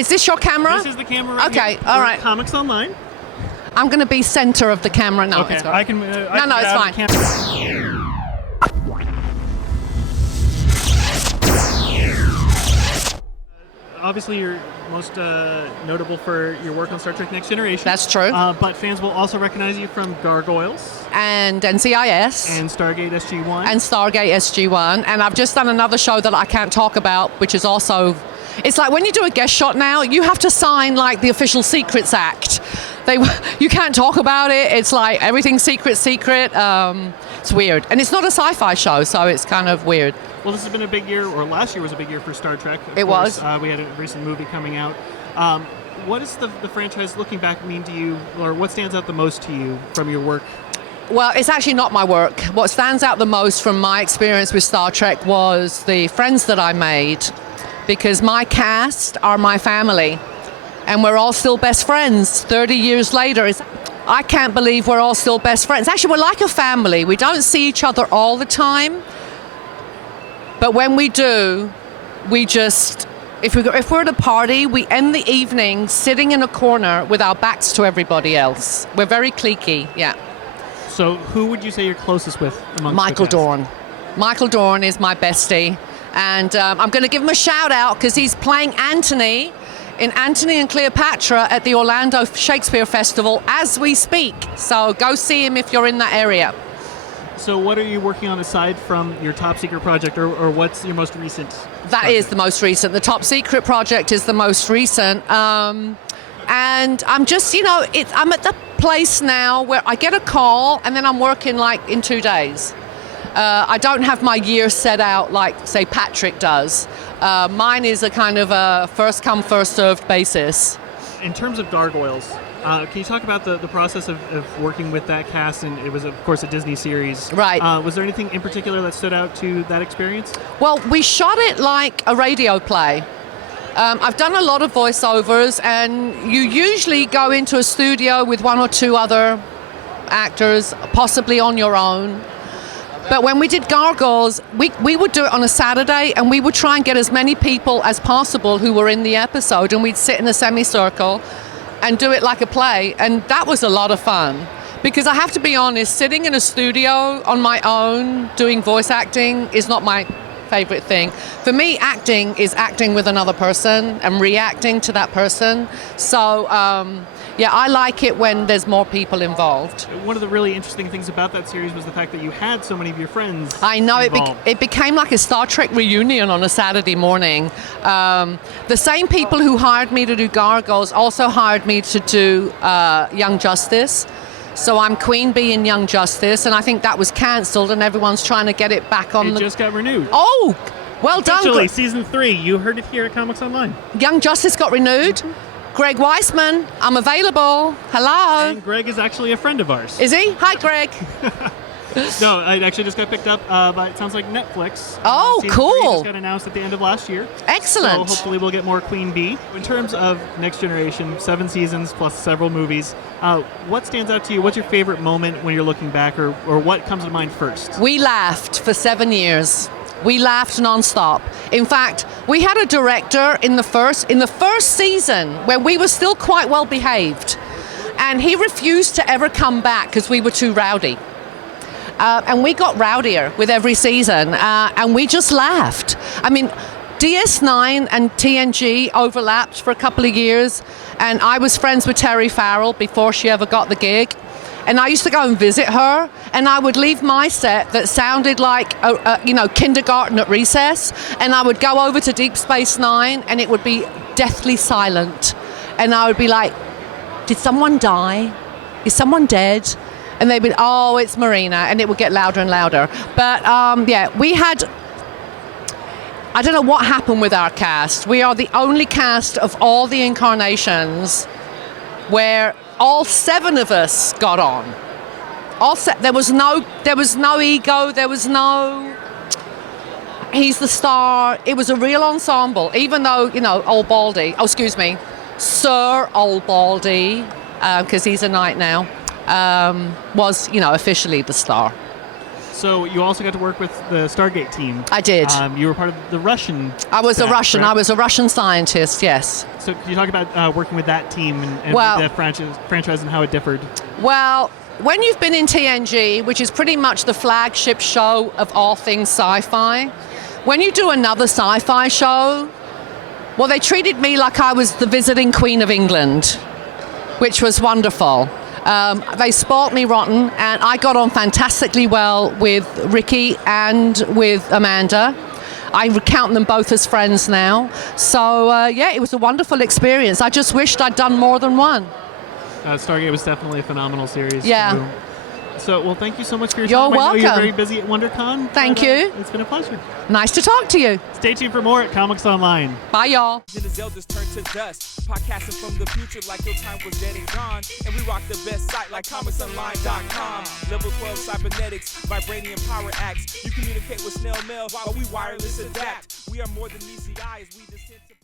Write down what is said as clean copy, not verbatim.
Is this your camera? This is the camera right Okay, here. all right. Comics Online. I'm going to be center of the camera. No, Okay, it's all I right. can. No, it's fine. Obviously, you're most notable for your work on Star Trek Next Generation. That's true. But fans will also recognize you from Gargoyles And NCIS. and Stargate SG-1. And Stargate SG-1. And I've just done another show that I can't talk about, which is also... It's like when you do a guest shot now, you have to sign like the Official Secrets Act. You can't talk about it. It's like everything's secret. It's weird. And it's not a sci-fi show, so it's kind of weird. Well, this has been a big year, or last year was a big year for Star Trek. It was. We had a recent movie coming out. What does the franchise, looking back, mean to you, or what stands out the most to you from your work? Well, it's actually not my work. What stands out the most from my experience with Star Trek was the friends that I made, because my cast are my family, and we're all still best friends 30 years later. I can't believe we're all still best friends. Actually, we're like a family. We don't see each other all the time, but when we do, we just, if we're at a party, we end the evening sitting in a corner with our backs to everybody else. We're very cliquey, yeah. So who would you say you're closest with amongst Michael the cast? Dorn. Michael Dorn is my bestie. And I'm going to give him a shout out because he's playing Antony in Antony and Cleopatra at the Orlando Shakespeare Festival as we speak. So go see him if you're in that area. So what are you working on aside from your top secret project, or what's your most recent? That is the most recent. The top secret project is the most recent. And I'm just, I'm at the place now where I get a call and then I'm working like in 2 days. I don't have my year set out like, say, Patrick does. Mine is a kind of a first come, first served basis. In terms of Gargoyles, can you talk about the process of working with that cast? And it was, of course, a Disney series. Right. Was there anything in particular that stood out to that experience? Well, we shot it like a radio play. I've done a lot of voiceovers, and you usually go into a studio with one or two other actors, possibly on your own. But when we did Gargoyles, we would do it on a Saturday, and we would try and get as many people as possible who were in the episode, and we'd sit in a semicircle and do it like a play. And that was a lot of fun, because I have to be honest, sitting in a studio on my own doing voice acting is not my favorite thing. For me, acting is acting with another person and reacting to that person. So yeah, I like it when there's more people involved. One of the really interesting things about that series was the fact that you had so many of your friends I know, involved. it became like a Star Trek reunion on a Saturday morning. The same people who hired me to do Gargoyles also hired me to do Young Justice. So I'm Queen Bee in Young Justice, and I think that was cancelled, and everyone's trying to get it back on. It just got renewed. Oh, well done. Officially, season 3. You heard it here at Comics Online. Young Justice got renewed. Greg Weisman, I'm available. Hello. And Greg is actually a friend of ours. Is he? Hi, Greg. No, it actually just got picked up by, it sounds like, Netflix. Oh, Season cool. 3 just got announced at the end of last year. Excellent. So hopefully we'll get more Queen Bee. In terms of Next Generation, 7 seasons plus several movies, what stands out to you? What's your favorite moment when you're looking back, or what comes to mind first? We laughed for 7 years. We laughed nonstop. In fact, we had a director in the first season where we were still quite well behaved, and he refused to ever come back because we were too rowdy. And we got rowdier with every season, and we just laughed. I mean, DS9 and TNG overlapped for a couple of years, and I was friends with Terry Farrell before she ever got the gig. And I used to go and visit her, and I would leave my set that sounded like, kindergarten at recess, and I would go over to Deep Space Nine, and it would be deathly silent. And I would be like, did someone die? Is someone dead? And they'd be, oh, it's Marina, and it would get louder and louder. But yeah, we had, I don't know what happened with our cast. We are the only cast of all the incarnations where all 7 of us got on. There was no ego. There was no, he's the star. It was a real ensemble, even though, Old Baldy, Sir Old Baldy, because he's a knight now, was, officially the star. So you also got to work with the Stargate team. I did. You were part of the Russian. I was a staff, Russian. correct? I was a Russian scientist. Yes. So can you talk about working with that team and Well- the franchise and how it differed? Well, when you've been in TNG, which is pretty much the flagship show of all things sci-fi, when you do another sci-fi show, well, they treated me like I was the visiting Queen of England, which was wonderful. They spoilt me rotten, and I got on fantastically well with Ricky and with Amanda. I count them both as friends now. So, yeah, it was a wonderful experience. I just wished I'd done more than one. Stargate was definitely a phenomenal series. Yeah. too. So, well, thank you so much for your You're time. I know you're welcome. very busy at WonderCon. Thank but, you. It's been a pleasure. Nice to talk to you. Stay tuned for more at Comics Online. Bye, y'all. And the Zeldas turn to dust. Podcasting from the future like your time was dead and gone. And we rock the best site like ComicsOnline.com. Level 12 cybernetics, vibranium power acts. You communicate with snail mail while we wireless adapt. We are more than these CIs. We descend to